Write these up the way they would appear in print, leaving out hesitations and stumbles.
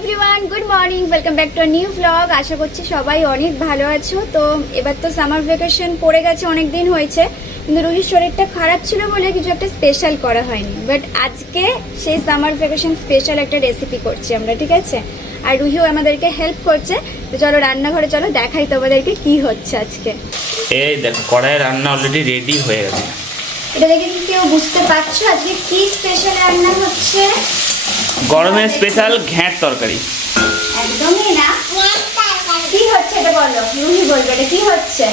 Everyone, good morning, welcome back to a new blog. আশা করছি সবাই অনেক ভালো আছো। তো এবার তো সামার ভ্যাকেশন পড়ে গেছে, অনেক দিন হয়েছে, কিন্তু রুহির শরীরটা খারাপ ছিল বলে কিছু একটা স্পেশাল করা হয়নি। বাট আজকে সেই সামার ভ্যাকেশন স্পেশাল একটা রেসিপি করছি আমরা, ঠিক আছে? আর রুহিও আমাদেরকে হেল্প করছে। তো চলো রান্নাঘরে চলো, দেখাই তোমাদেরকে কি হচ্ছে আজকে। এই দেখো কড়াই রান্না অলরেডি রেডি হয়ে গেছে। এটা দেখে কি কেউ বুঝতে পারছো আজকে কি স্পেশাল রান্না হচ্ছে? গরমের স্পেশাল ঘ্যাঁট তরকারি। একদমই না। কি হচ্ছে এটা বলো, রুহি বলবে এটা কি হচ্ছে?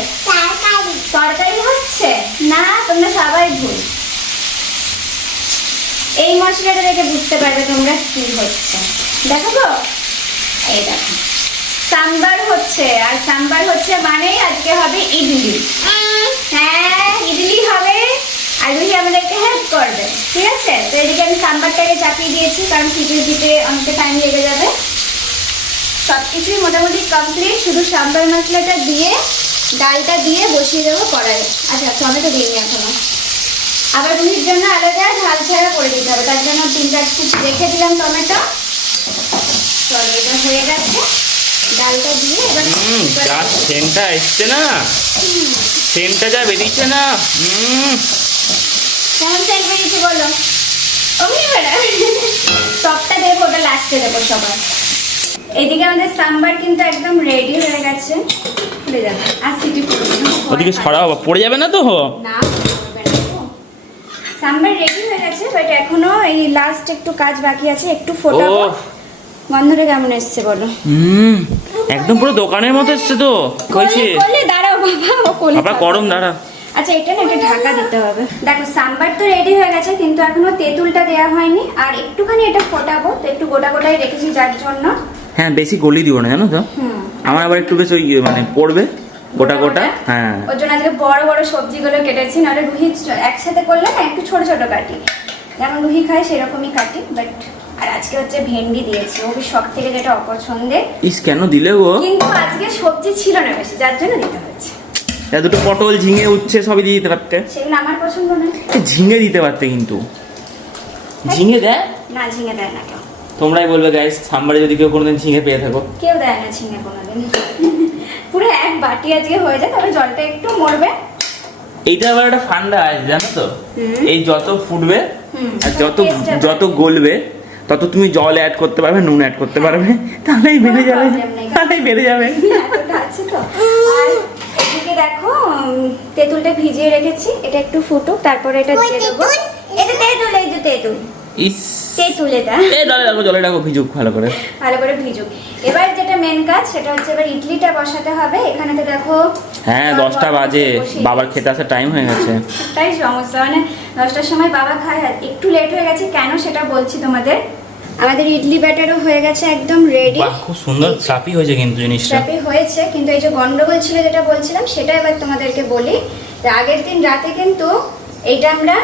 তরকারি হচ্ছে না, তোমরা সবাই ভুল। এই মশলাটা দেখে বুঝতে পারবে তোমরা কি হচ্ছে। দেখাবো, এই দেখো সাম্বার হচ্ছে। আর সাম্বার হচ্ছে মানেই আজকে হবে ইডলি। হ্যাঁ, ইডলি হবে আর রুহি আমাদেরকে হেল্প করবে, ঠিক আছে? তো এদিকে আমি সাম্বারটাকে চাপিয়ে দিয়েছি, কারণ সিটি দিতে অনেকটা টাইম লেগে যাবে। সব কিছুই মোটামুটি কমপ্লিট, শুধু সাম্বার মশলাটা দিয়ে ডালটা দিয়ে বসিয়ে দেবো কড়াইয়ে। আচ্ছা, টমেটো দিইনি এখনো। আবার রুহির জন্য আলাদা ঝাল ছাড়া করে দিতে হবে, তার জন্য 3-4 কুচ রেখে দিলাম টমেটো। চলো, এটা হয়ে গেছে। ডালটা দিয়ে এবার যা সেন্টটা এসছে না, সেন্টটা যা বেরিয়েছে না। কেমন সেন্ট বেরিয়েছে বলো? অমনি বেড়া। টপটা দেবো, ওটা লাস্টে দেবো সবার। এদিকে আমাদের সাম্বার কিন্তু একদম রেডি হয়ে গেছে। খুলে যাবে আর সিটি পড়বে না। ওদিকে সরাও, পড়ে যাবে না তো? না, সাম্বার রেডি হয়ে গেছে, বাট এখনো এই লাস্ট একটু কাজ বাকি আছে, একটু ফোটাবো। গন্ধটা কেমন এসছে বলো? একদম পুরো দোকানের মতো এসছে তো। কইছে কোলে দাঁড়াও বাবা, ও কোলে বাবা গরম দাঁড়া। আচ্ছা, এটা না একটা ঢাকা দিতে হবে। দেখো সাম্বার তো রেডি হয়ে গেছে, কিন্তু এখনো তেঁতুলটা দেওয়া হয়নি। আর একটুখানি এটা ফোটাবো, তো একটু গোটা গোটাই রেখেছি যার জন্য। হ্যাঁ, বেশি গলি দিব না, জানো তো? আমার আবার একটু বেশ ওই মানে পড়বে গোটা গোটা। হ্যাঁ, ওর জন্য আজকে বড় বড় সবজিগুলো কেটেছি, নাহলে রুহি একসাথে করলে না একটু ছোট ছোট কাটি, যেমন রুহি খায় সেরকমই কাটি। বাট আর আজকে হচ্ছে ভেন্ডি দিয়েছি, ওকে সব থেকে যেটা অপছন্দের। ইস, কেন দিলে গো? কিন্তু আজকে সবজি ছিল না বেশি, যার জন্য দিতে হচ্ছে। দুটো পটল, ঝিঙে, উচ্ছে সবই দিয়ে দিতে পারতে। সেগুলো আমার পছন্দ নয়। ঝিঙে দিতে পারতে, কিন্তু ঝিঙে দেয় না, ঝিঙে দেয় না কেউ। তোমরাই বলবে গাইস, সাম্বারে যদি কেউ কোনোদিন ঝিঙে পেয়ে থাকো। কেউ দেয় না ঝিঙে কোনোদিন। পুরো এক বাটি আজকে হয়ে যায়, তবে জলটা একটু মরবে। এইটা আবার একটা ফান্ডা আছে, জানো তো? এই যত ফুটবে আর যত গলবে তত তুমি জল অ্যাড করতে পারবে, নুন অ্যাড করতে পারবে, তাহলেই বেড়ে যাবে, তাহলেই বেড়ে যাবে। এতটা আছে তো। আর এদিকে দেখো তেঁতুলটা ভিজিয়ে রেখেছি, এটা একটু ফুটুক, তারপরে এটা দিয়ে দেবো। এটা তেঁতুল, এই যে তেঁতুল। ইস, তেঁতুল এটা। এই জলে রাখো, ভিজুক ভালো করে, ভালো করে ভিজুক। এবার যেটা মেন কাজ সেটা হচ্ছে এবার ইডলিটা বসাতে হবে। এখানে তো দেখো হ্যাঁ 10টা বাজে, বাবার খেতে আসার টাইম হয়ে গেছে। তাই সমস্যা, মানে 10টার সময় বাবা খায়, আর একটু লেট হয়ে গেছে কেন সেটা বলছি তোমাদের। আমাদের ইডলি ব্যাটারও হয়ে গেছে একদম রেডি। বাহ, খুব সুন্দর চাপি হয়েছে কিন্তু জিনিসটা। চাপি হয়েছে, কিন্তু এই যে গন্ডগোল ছিল যেটা বলছিলাম, সেটা এবার তোমাদেরকে বলি। আগের দিন রাতে কিন্তু এইটা আমরা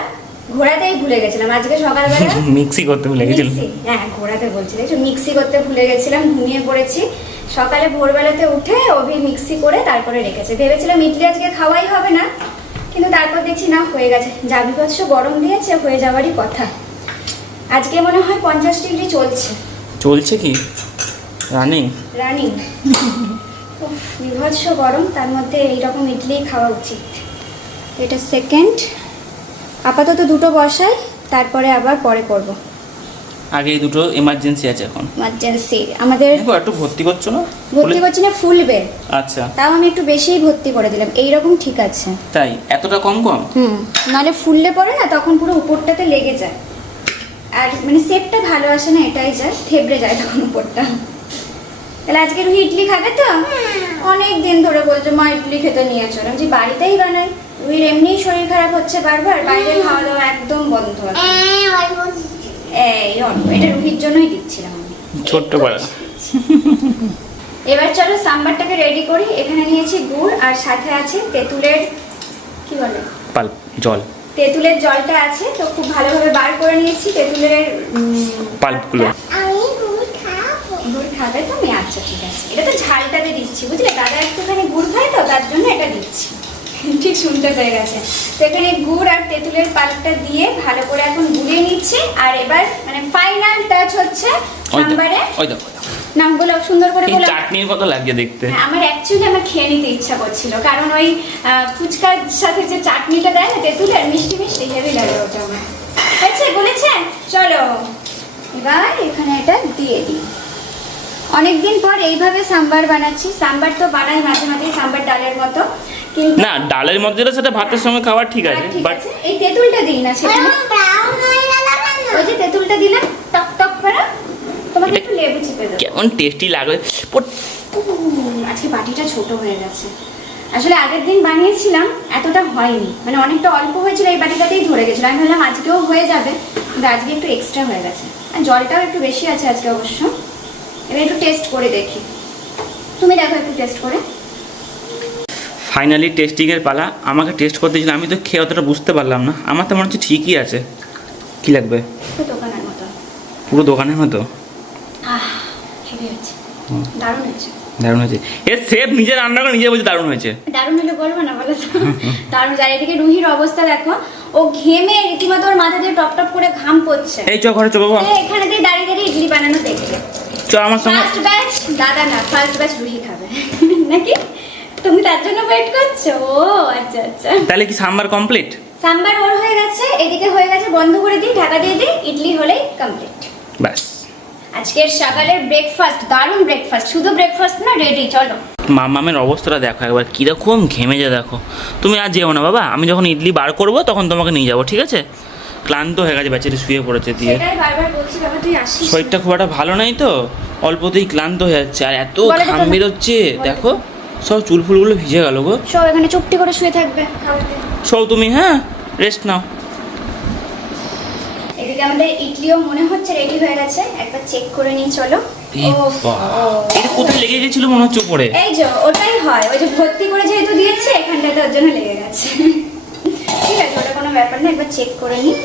ঘোরাতেই ভুলে গেছিলাম। আজকে সকালবেলা মিক্সি করতে ভুলে গেছিলাম। হ্যাঁ, ঘোরাতে বলছি, দেখছো, মিক্সি করতে ভুলে গেছিলাম, ঘুমিয়ে পড়েছি। সকালে ভোরবেলাতে উঠে অভি মিক্সি করে তারপরে রেখেছে। ভেবেছিলাম ইডলি আজকে খাওয়াই হবে না, কিন্তু তারপর দেখছি না, হয়ে গেছে। যা বিভৎস গরম দিয়েছে, হয়ে যাওয়ারই কথা। আজকে মনে হয় 50 ডিগ্রি চলছে। চলছে কি রানিং? বিভৎস গরম, তার মধ্যে এইরকম ইডলি খাওয়া উচিত। এটা সেকেন্ড, আপাতত দুটো বসাই, তারপরে আবার পরে করব। আগে এই দুটো এমার্জেন্সি আছে এখন। এমার্জেন্সি আমাদের। একটু ভর্তি করছো না? ভর্তি করছি না, ফুলবে। আচ্ছা, তাও আমি একটু বেশিই ভর্তি করে দিলাম, এইরকম ঠিক আছে। তাই এতটা কম? নাহলে ফুললে পরে না, তখন পুরো উপরটাতে লেগে যায়, আর মানে শেপটা ভালো আসে না, এটাই যায়, থেবড়ে যায় তখন উপরটা। তাহলে আজকে রুহি ইডলি খাবে তো? অনেক দিন ধরে বলছে মা ইডলি খেতে নিয়ে চলো, যে বাড়িতেই বানাই। রুহির এমনিই শরীর খারাপ হচ্ছে বারবার, বাইরে খাওয়া দাওয়া একদম বন্ধ। এই অল্প, এটা রুহির জন্যই দিচ্ছিলাম আমি, ছোট্ট করে। এবার চলো সাম্বারটাকে রেডি করি। এখানে নিয়েছি গুড়, আর সাথে আছে তেঁতুলের কি বলে পাল্প, জল। তেঁতুলের জলটা আছে, তো খুব ভালোভাবে বার করে নিয়েছি তেঁতুলের পাল্পগুলো। গুড় খাবে তুমি? আচ্ছা ঠিক আছে, এটা তো ঝালটাতে দিচ্ছি, বুঝলে? দাদা একটুখানি গুড় খায় তো, তার জন্য এটা দিচ্ছি। ঠিক শুনতে পেয়ে গেছে। তো এখানে গুড় আর তেঁতুলের পাল্পটা দিয়ে ভালো করে এখন গুলিয়ে নিচ্ছি। আর এবার মানে ফাইনাল টাচ হচ্ছে সাম্বারে। ওই দেখো নামগুলো সুন্দর করে এই বলো। চাটনির মতো লাগছে দেখতে। হ্যাঁ, আমার অ্যাকচুয়ালি আমার খেয়ে নিতে ইচ্ছা করছিল, কারণ ওই ফুচকার সাথে যে চাটনিটা দেয় না তেঁতুলের, মিষ্টি মিষ্টি, হেভি লাগে ওটা আমার। আচ্ছা বলেছে, চলো এবার এখানে এটা দিয়ে দিই। অনেকদিন পর এইভাবে সাম্বার বানাচ্ছি। সাম্বার তো বানাই মাঝে মাঝে, সাম্বার ডালের মতো, কিন্তু না, ডালের মধ্যে যেটা সেটা ভাতের সঙ্গে খাবার ঠিক আছে, ঠিক বাট আছে, এই তেঁতুলটা দিই না সেখানে। ওই যে তেঁতুলটা দিলাম টক টক করে, তোমাকে একটু লেবু চিপে দেবো। কেমন টেস্টি লাগবে। আজকে বাটিটা ছোট হয়ে গেছে। আসলে আগের দিন বানিয়েছিলাম, এতটা হয়নি, মানে অনেকটা অল্প হয়েছিল, এই বাটিটাতেই ধরে গেছিল। আমি ভাবলাম আজকেও হয়ে যাবে, কিন্তু আজকে একটু এক্সট্রা হয়ে গেছে। আর জলটাও একটু বেশি আছে আজকে অবশ্য। এবার একটু টেস্ট করে দেখি, তুমি দেখো একটু টেস্ট করে। ফাইনালি টেস্টিংয়ের পালা। আমাকে টেস্ট করতে দিয়েছিল, আমি তো খেয়ে অতটা বুঝতে পারলাম না। আমার তো মনে হচ্ছে ঠিকই আছে। কি লাগবে? তো দোকানের মতো, পুরো দোকানের মতো। হেভি হয়েছে, দারুণ হয়েছে। দারুণ হয়েছে। এর শেফ নিজে রান্না করে নিজে বলছে দারুণ হয়েছে। দারুণ হলে বলবো না, বলো তো। দারুণ। চারিদিকে রুহির অবস্থা দেখো, ও ঘেমে রীতিমতো ওর মাথা দিয়ে টপ টপ করে ঘাম পড়ছে। এই চ ঘরে চ বাবা, এখানে দিয়ে দাঁড়িয়ে দাঁড়িয়ে ইডলি বানানো দেখবে। চ আমার সঙ্গে। ফার্স্ট ব্যাচ দাদা না, ফার্স্ট ব্যাচ রুহি খাবে নাকি? তুমি তার জন্য ওয়েট করছো? ও আচ্ছা আচ্ছা। তাহলে কি সাম্বার কমপ্লিট? সাম্বার ওর হয়ে গেছে, এদিকে হয়ে গেছে, বন্ধ করে দিই, ঢাকা দিয়ে দিই, ইডলি হলেই কমপ্লিট। ব্যাস। আজকের সকালের ব্রেকফাস্ট, দারুণ ব্রেকফাস্ট। শুধু ব্রেকফাস্ট না, রেডি, চলো। মামামের অবস্থাটা দেখো একবার, কীরকম ঘেমে যা দেখো। তুমি আর যেও না বাবা, আমি যখন ইডলি বার করবো তখন তোমাকে নিয়ে যাবো, ঠিক আছে? ক্লান্ত হয়ে গেছে, বেচারি শুয়ে পড়েছে দিয়ে। সেটাই বারবার বলছি, বাবা তুই আসিস। শরীরটা খুব একটা ভালো নাই তো, অল্পতেই ক্লান্ত হয়ে যাচ্ছে, আর এত বলে তো ঘাম তোমার- বেরোচ্ছে দেখো, সব চুল ফুলগুলো ভিজে গেল গো। সব এখানে চুপটি করে শুয়ে থাকবে, খাবার দিয়ে। সব তুমি, হ্যাঁ রেস্ট নাও। এদিকে আমাদের ইডলিও মনে হচ্ছে রেডি হয়ে গেছে, একবার চেক করে নিই চলো। এটা কোথায় লেগে গেছিল মনে হচ্ছে উপরে? এই যে ওটাই হয়, ওই যে ভর্তি করে যেহেতু দিয়েছে এখানটাতে, ওর জন্য লেগে গেছে। ঠিক আছে, ওটা কোনো ব্যাপার না, একবার চেক করে নিই।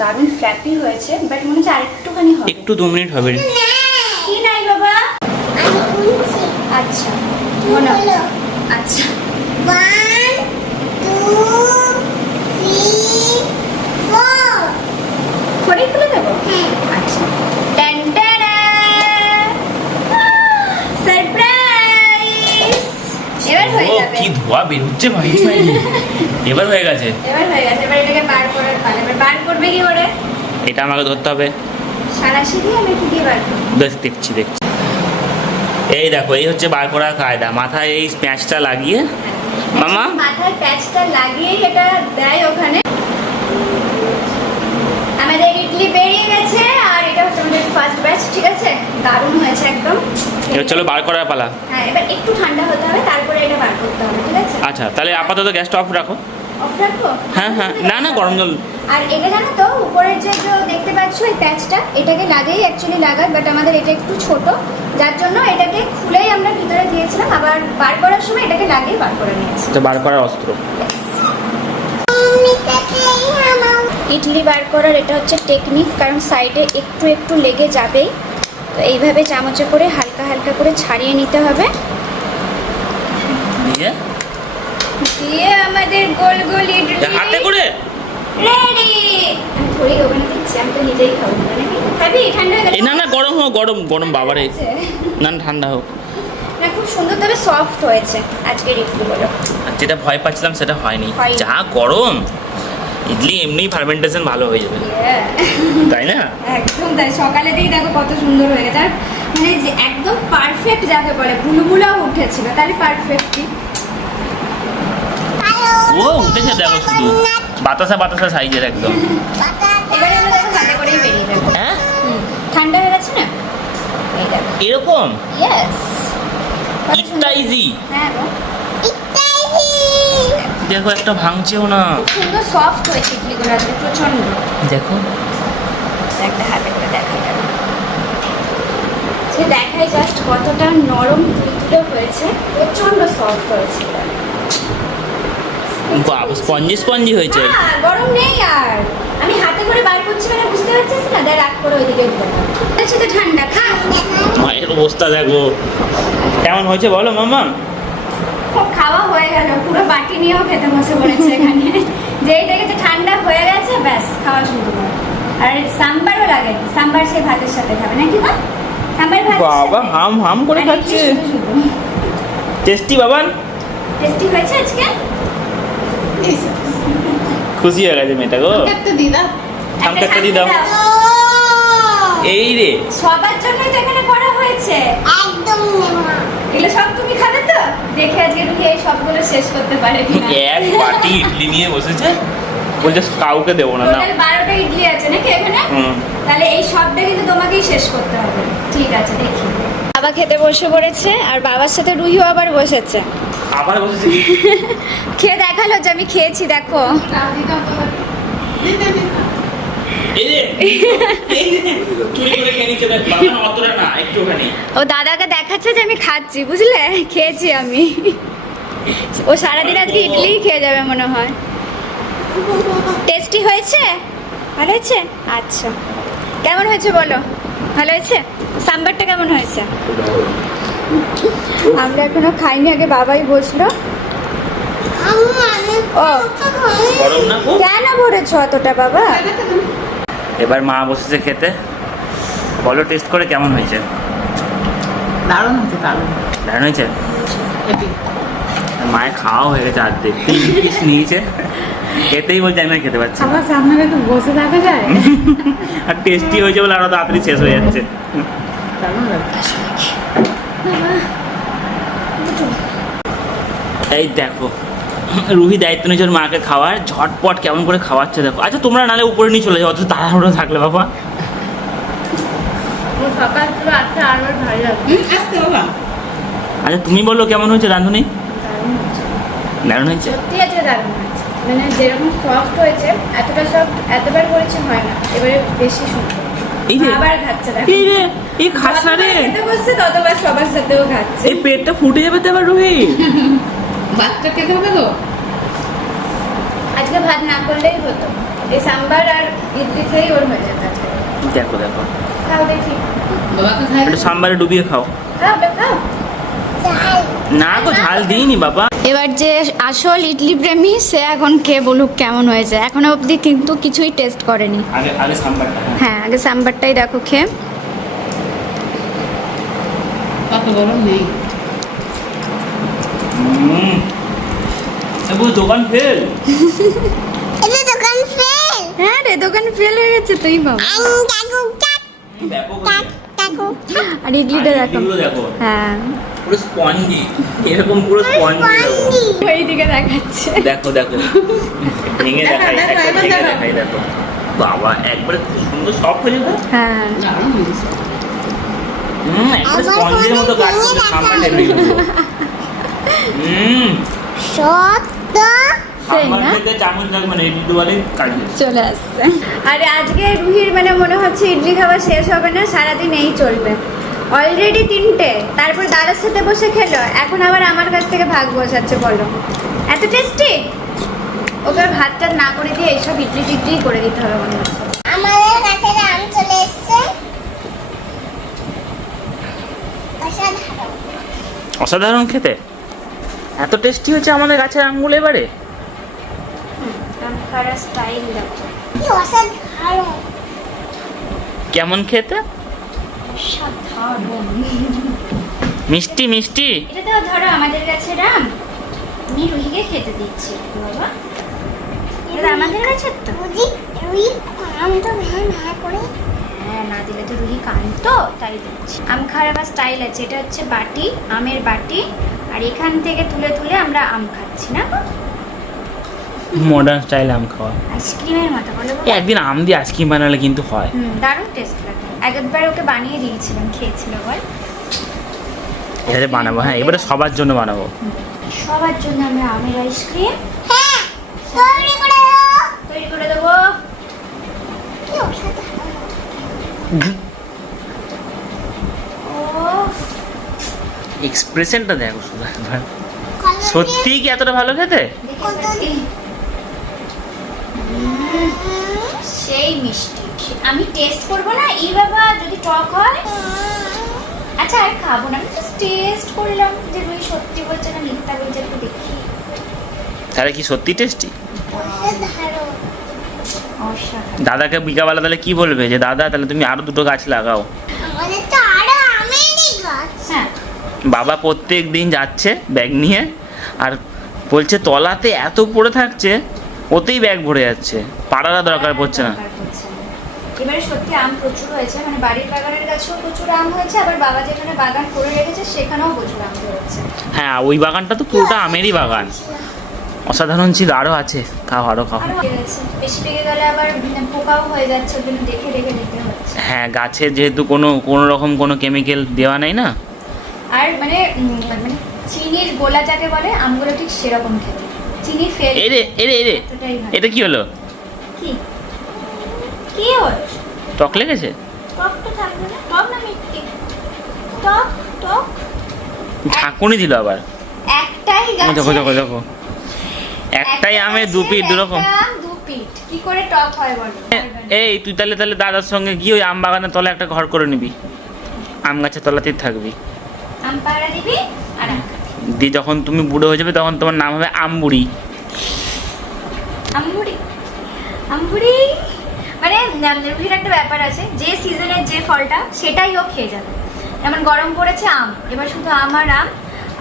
দারুণ ফ্ল্যাপি হয়েছে, বাট মনে হচ্ছে আরেকটুখানি হবে। একটু 2 মিনিট হবে। কি নাই বাবা? আচ্ছা মনে হলো। আচ্ছা 1 2 3 4 ফোরে খুলে দেবো। হ্যাঁ। আচ্ছা, টান টানা, সারপ্রাইজ। এবার হয়ে ও যাবে। কি ধোয়া বেরোচ্ছে ভাই ভাই। এবার হয়ে গেছে। এবার হয়ে গেছে, এবার এটাকে বার করার পালা। এবার বার করবে কি করে? এটা আমাকে ধরতে হবে। সারাশি দিয়ে আমি কি দিয়ে বার করবো? দেখছি। এই দেখো, এই হচ্ছে বার করার কায়দা। মাথায় এই প্যাঁচটা লাগিয়ে মামা, মাথায় প্যাচটা লাগিয়েই এটা দেয় ওখানে। আমাদের ইডলি বেরিয়ে গেছে, আর এটা হচ্ছে আমাদের ফার্স্ট ব্যাচ, ঠিক আছে? দারুণ হয়েছে একদম। এবার চলো বার করার পালা। হ্যাঁ, এবার একটু ঠান্ডা হতে হবে, তারপরে এটা বার করতে হবে, ঠিক আছে? আচ্ছা, তাহলে আপাতত গ্যাসটা অফ রাখো। অফ রাখবো? হ্যাঁ, না গরম জল। আর এটা জানো তো, উপরের যে দেখতে পাচ্ছ এই প্যাচটা, এটাকে লাগেই অ্যাকচুয়ালি লাগায়, বাট আমাদের এটা একটু ছোট, যার জন্য এটাকে খুলেই আমরা ভিতরে দিয়েছিলাম, আবার বার করার সময় এটাকে লাগিয়ে বার করে নিয়েছি। এটা বার করার অস্ত্র। ইডলি বার করার এটা হচ্ছে টেকনিক, কারণ সাইডে একটু একটু লেগে যাবেই, তো এইভাবে চামচে করে হালকা হালকা করে ছাড়িয়ে নিতে হবে। দিয়ে দিয়ে আমাদের গোল গোল ইডলি হাতে করে রেডি। আমি থোড়ি ওখানে দিচ্ছি, আমি তো নিজেই খাবো, নাকি খাবি? ঠান্ডা হয়ে গেছে। না গরম হোক, গরম বাবারে। না ঠান্ডা হোক না, খুব সুন্দর, তবে সফট হয়েছে আজকের ইডলিগুলো। আর যেটা ভয় পাচ্ছিলাম সেটা হয়নি। হয়নি। যা গরম ইডলি, এমনি ফার্মেন্টেশন ভালো হয়ে যাবে, তাই না? একদম তাই। সকালে দিয়ে দেখো কত সুন্দর হয়ে গেছে, আর মানে যে একদম পারফেক্ট যাকে বলে, বুলবুলাও উঠেছিল, তাহলে পারফেক্ট কি? ও উঠেছে দেখো, শুধু বাতাসা সাইজের একদম। এবারে আমরা দেখো হাতে করেই বেরিয়ে যাবো। হ্যাঁ, ঠান্ডা হয়ে গেছে না, এই দেখো। এরকম ইয়েস, ইটটা ইজি। হ্যাঁ গো। দেখো একটা ভাঙছেও না। খুব সুন্দর সফট হয়েছে ইডলিগুলো আজকে, প্রচন্ড। দেখো একটা হাতে করে দেখাই যাবে, সে দেখাই জাস্ট কতটা নরম তুলতুলে হয়েছে, প্রচন্ড সফট হয়েছে। স্পঞ্জি হয়েছে। গরম নেই আর, আমি হাতে করে বার করছি মানে বুঝতে পারছিস না, দেখ রাগ করে ওইদিকে আচ্ছা, তো ঠান্ডা খা। মায়ের অবস্থা দেখো কেমন হয়েছে বলো মামা। খাওয়া হয়ে গেল, পুরো বাটি নিয়েও খেতে বসে পড়েছে এখানে। যেই দেখেছে ঠান্ডা হয়ে গেছে, ব্যাস খাওয়া শুরু করে। আর সাম্বারও লাগে না, সাম্বার সে ভাতের সাথে খাবে নাকি মা? সাম্বার ভাত বাবা হাম হাম করে খাচ্ছে। টেস্টি বাবান, টেস্টি হয়েছে আজকে? খুশি হয়ে গেছে মেয়েটা গো। একটা দিদা আমাকে একটা দিয়ে দাও। এই রে সবার জন্যই তো এখানে করা হয়েছে। একদম নেমা এগুলো সব তুমি খাবে তো? দেখে আজকে রুহি এই সবগুলো শেষ করতে পারে কিনা। এক বাটি ইডলি নিয়ে বসেছে, বলছে কাউকে দেবো না। না টোটাল 12টা ইডলি আছে নাকি এখানে? হুম। তাহলে এই সবটা কিন্তু তোমাকেই শেষ করতে হবে। ঠিক আছে, দেখি। বাবা খেতে বসে পড়েছে আর বাবার সাথে রুহিও আবার বসেছে। আবার বসেছে। খেয়ে দেখালো যে আমি খেয়েছি, দেখো। দিদা দিদা দিদা এই রে, এই রে, চুরি করে খেয়ে নিচ্ছে দেখ, বাবা না অতটা না, একটুখানি। ও দাদাকে দেখাচ্ছে যে আমি খাচ্ছি, বুঝলে? খেয়েছি আমি। ও সারাদিন আজকে ইডলি খেয়ে যাবে মনে হয়। টেস্টি হয়েছে? ভালো হয়েছে? আচ্ছা, কেমন হয়েছে বলো? ভালো হয়েছে? সাম্বারটা কেমন হয়েছে? আমরা এখনো খাইনি, আগে বাবাই বসলো। ও গরম না খুব? কেন ভরেছ অতটা বাবা? এবার মা বসেছে খেতে, বলো টেস্ট করে কেমন হয়েছে? দারুণ হচ্ছে দারুণ দারুণ হয়েছে। হেভি মায়ের খাওয়া হয়ে গেছে অর্ধেক, 3 পিস নিয়েছে, খেতেই বলছে আমি আর খেতে পারছি না। সবার সামনে একটু বসে থাকা যায় আর টেস্টি হয়েছে বলে আরো তাড়াতাড়ি শেষ হয়ে যাচ্ছে। দারুণ লাগছে এই দেখো রুহি দায়িত্ব নিয়েছে ওর মাকে খাওয়ার, ঝটপট কেমন করে খাওয়াচ্ছে দেখো। আচ্ছা তোমরা নালে উপরে নিয়ে চলে যাও, অত তাড়াহুড়ো থাকলে বাবা। ও সকাল থেকে আজকে আরো ভালো লাগছে আসতে বাবা আচ্ছা তুমি বলো কেমন হয়েছে রাঁধুনি? দারুণ হয়েছে। সত্যি আছে, দারুণ হয়েছে। মানে যেরকম সফট হয়েছে, এতটা সফট এতবার করেছে হয় না, এবারে বেশি সুন্দর। এই রে, আবার খাচ্ছে, দেখো। এই রে, এই খাস না রে, যতবার খেতে বসছে ততবার সবার সাথেও খাচ্ছে। এই পেটটা ফুটে যাবে তো আবার রুহি। বাচ্চা খেতে হবে তো আজকে ভাত না করলেই হতো, এই সাম্বার আর ইডলি খেয়েই ওর হয়ে যেত আজকে। দেখো দেখো, খাও দেখি, বাবাকে খাই একটু সাম্বারে ডুবিয়ে খাও। খাও খাও। চাই না গো ঝাল দিইনি বাবা। এবার যে আসল ইডলি প্রেমী সে এখন খেয়ে বলুক কেমন হয়েছে। এখনো অবধি কিন্তু কিছুই টেস্ট করেনি। আগে আগে সাম্বারটা। হ্যাঁ, আগে সাম্বারটাই দেখো খেয়ে। কত গরম নেই এবু দোকান ফেল। এটা দোকান ফেল হ্যাঁ রে, দোকান ফেল হয়ে গেছে তুই বাবা। কাকু ব্যাপক কাকু আর ইডলিটা দেখো। এগুলো দেখো হ্যাঁ, পুরো স্পঞ্জি, এরকম পুরো স্পঞ্জি দেখো। ওইদিকে দেখাচ্ছে। দেখো দেখো ভেঙে দেখাই, দেখো, একটা এবার ভেঙে দেখো। দেখাই দেখো। বাবা একবারে খুব সুন্দর সফট হয়ে যেত। হ্যাঁ, দারুণ হয়েছে একবারে আবার স্পঞ্জের মতো ফোনে কাজ করছে, ভেঙে সাম্বার দেখাই। টেনে গেল। সত্য সেই সাম্বার না? খেতে চামচ লাগবে না, ইডলি বলেই কাজ হয়েছে। চলে আসছে। আরে আজকে রুহির মানে মনে হচ্ছে ইডলি খাওয়া শেষ হবে না, সারাদিন এই চলবে। অলরেডি 3টে, তারপর দাদার সাথে বসে খেলো, এখন আবার আমার কাছ থেকে ভাগ বসাচ্ছে। বলো এত টেস্টি? ওকে আর ভাতটা না করে দিয়ে এইসব ইডলি টিডলি করে দিতে হবে মনে হচ্ছে। আমাদের কাছে আম চলে এসেছে অসাধারণ অসাধারণ খেতে, এত টেস্টি হচ্ছে আমাদের গাছের আমগুলো এবারে। আমখারা স্টাইল দেখো, কি অসাধারণ কেমন খেতে? সাধারণ। মিষ্টি মিষ্টি। এটা তো ধরো আমাদের গাছের আম, আমি রুহিকে খেতে দিচ্ছি বাবা। এটা আমাদের গাছের তো। বুঝি রুই আম তো ভ্যাঁ করে হ্যাঁ, না দিলে তো রুহি কানতো, তাই দিচ্ছি। আম খাওয়ার স্টাইল আছে, এটা হচ্ছে বাটি, আমের বাটি, আর এখান থেকে তুলে তুলে আমরা আম খাচ্ছি না, মডার্ন স্টাইল আম খাওয়া। আইসক্রিমের মতো বলো বাবা? একদিন আম দিয়ে আইসক্রিম বানালে কিন্তু হয়। দারুণ টেস্ট লাগে। একবার ওকে বানিয়ে দিয়েছিলাম, খেয়েছিল বল। এবারে বানাবো, হ্যাঁ এবারে সবার জন্য বানাবো। সবার জন্য আমরা আমের আইসক্রিম হ্যাঁ তৈরি করে দাও তৈরি করে দেবো। কি অসাধারণ ও এক্সপ্রেশনটা দেখো শুধু একবার। কলা সত্যি কি এতটা ভালো খেতে? সত্যি সেই মিষ্টি। আমি টেস্ট করবো না এই বাবা, যদি টক হয় আচ্ছা আর খাবো না, আমি জাস্ট টেস্ট করলাম যে রুই সত্যি বলছে না মিথ্যা বলছে, একটু দেখি। তাহলে কি সত্যি টেস্টি? অসাধারণ অসাধারণ। দাদাকে বিকাবেলা তাহলে কি বলবে যে দাদা তাহলে তুমি আরো দুটো গাছ লাগাও? আমাদের তো আরো আমেরই গাছ। হ্যাঁ বাবা প্রত্যেক দিন যাচ্ছে ব্যাগ নিয়ে আর বলছে তলাতে এত পড়ে থাকছে, ওতেই ব্যাগ ভরে যাচ্ছে, পাড়ার দরকার পড়ছে না। দরকার পড়ছে না। এবারে সত্যি আম প্রচুর হয়েছে, মানে বাড়ির বাগানের গাছেও প্রচুর আম হয়েছে, আবার বাবা যেখানে বাগান করে রেখেছে সেখানেও প্রচুর আম হয়েছে। হ্যাঁ ওই বাগানটা তো পুরোটা আমেরই বাগান, অসাধারণ ছিল। আরো আছে, খাও আরো খাও। আরো পেকে গেছে, বেশি পেকে গেলে আবার পোকাও হয়ে যাচ্ছে, ওই জন্য দেখে দেখে দিতে হচ্ছে। হ্যাঁ গাছে যেহেতু কোনো রকম কোনো কেমিক্যাল দেওয়া নেই না। আর মানে মানে চিনির গোলা যাকে বলে, আমগুলো ঠিক সেরকম খেতে, চিনি ফেল এরে এরে এরে এতটাই ভালো। এটা কি হলো? কি কি হচ্ছে? টক লেগেছে? টক তো থাকবে না, টক না মিষ্টি? টক টক ঝাঁকুনি দিল আবার। একটাই দেখো গাছে দেখো দেখো, একটাই আমে দু পিঠ দু রকম। দু পিঠ কি করে টক হয় বলো? এই তুই তাহলে দাদার সঙ্গে গিয়ে ওই আম বাগানের তলায় একটা ঘর করে নিবি, আম গাছের তলাতেই থাকবি। আম পাড়া দিবি আর আম খাবি। দিয়ে যখন তুমি বুড়ো হয়ে যাবে তখন তোমার নাম হবে আমবুড়ি। আমবুড়ি আমবুড়ি মানে রুহির একটা ব্যাপার আছে, যে সিজনের যে ফলটা সেটাই ও খেয়ে যাবে। যেমন গরম পড়েছে আম, এবার শুধু আম আর আম,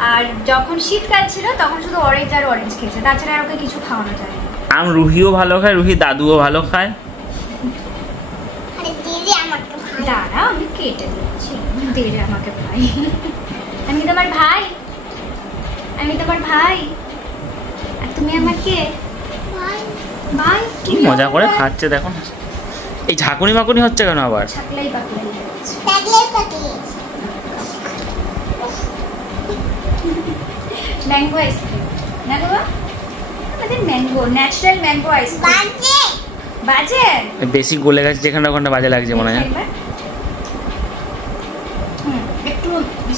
আর যখন শীতকাল ছিল তখন শুধু অরেঞ্জ আর অরেঞ্জ খেয়েছে, তাছাড়া আর ওকে কিছু খাওয়ানো যায় না। আম রুহিও ভালো খায়, রুহি দাদুও ভালো খায়। আরে দিদি আমাকে ভাই। দাঁড়া আমি কেটে দিচ্ছি, দেরে আমাকে ভাই। আমি তোমার ভাই, আমি তোমার ভাই, আর তুমি আমার কে? ভাই। ভাই কি মজা করে খাচ্ছে দেখো না। এই ঝাঁকুনি মাকুনি হচ্ছে কেন আবার? ছাকলাই পাকলাই হচ্ছে। টাকলে টাকলে। ম্যাঙ্গো আইসক্রিম না গো, আমাদের ম্যাঙ্গো, ন্যাচারাল ম্যাঙ্গো আইসক্রিম। বাজে। বাজে বেশি গলে গেছে যেখানে ওখানে বাজে লাগছে মনে হয়। একবার। একটু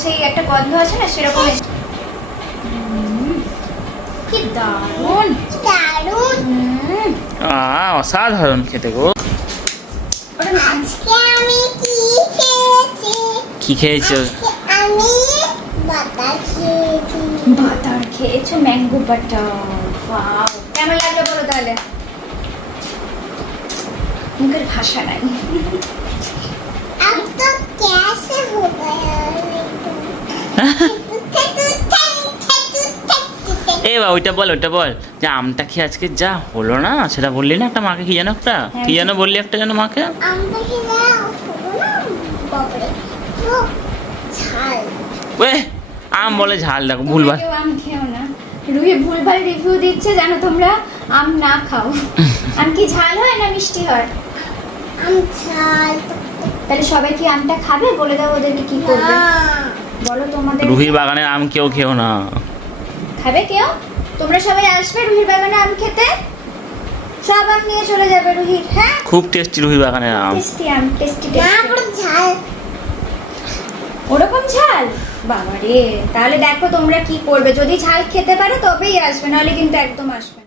সেই একটা গন্ধ আছে না সেরকম। কি দারুণ। দারুণ। হুম, অসাধারণ খেতে গো। ওটা না- আজকে আমি কি খেয়েছি? কি খেয়েছো? আজকে আমি বাতাস খেয়েছি। বাটার খেয়েছো, ম্যাঙ্গো বাটার। ওয়াও, কেমন লাগলো বলো তাহলে? মুখের ভাষা নাই। अब तो कैसे हो गया এ বা ওইটা বল যে আমটা খেয়ে আজকে যা হলো না, সেটা বললি না একটা মাকে, কি যেন একটা কি যেন বললি একটা যেন মাকে। আমরা কি না হলো না বাপরে তো ঝাল ওয়ে আম বলে ঝাল, দেখো ভুলবার। কেউ আম খেও না, রুহি ভুলভাল রিভিউ দিচ্ছে জানো তোমরা, আম না খাও। আম কি ঝাল হয় না মিষ্টি হয়? আম ঝাল তাহলে সবাই কি আমটা খাবে? বলে দাও ওদেরকে কি করবে, না বলো তোমাদের। রুহির বাগানের আম কেউ খেও না। খাবে কেউ? তোমরা সবাই আসবে রুহির বাগানে আম খেতে, সব আম নিয়ে চলে যাবে রুহির। হ্যাঁ খুব টেস্টি রুহির বাগানের আম। টেস্টি আম, টেস্টি না টেস্টি। পুরো ঝাল ওরকম ঝাল? বাবা রে, তাহলে দেখো তোমরা কি করবে, যদি ঝাল খেতে পারো তবেই আসবে, নাহলে কিন্তু একদম আসবে না।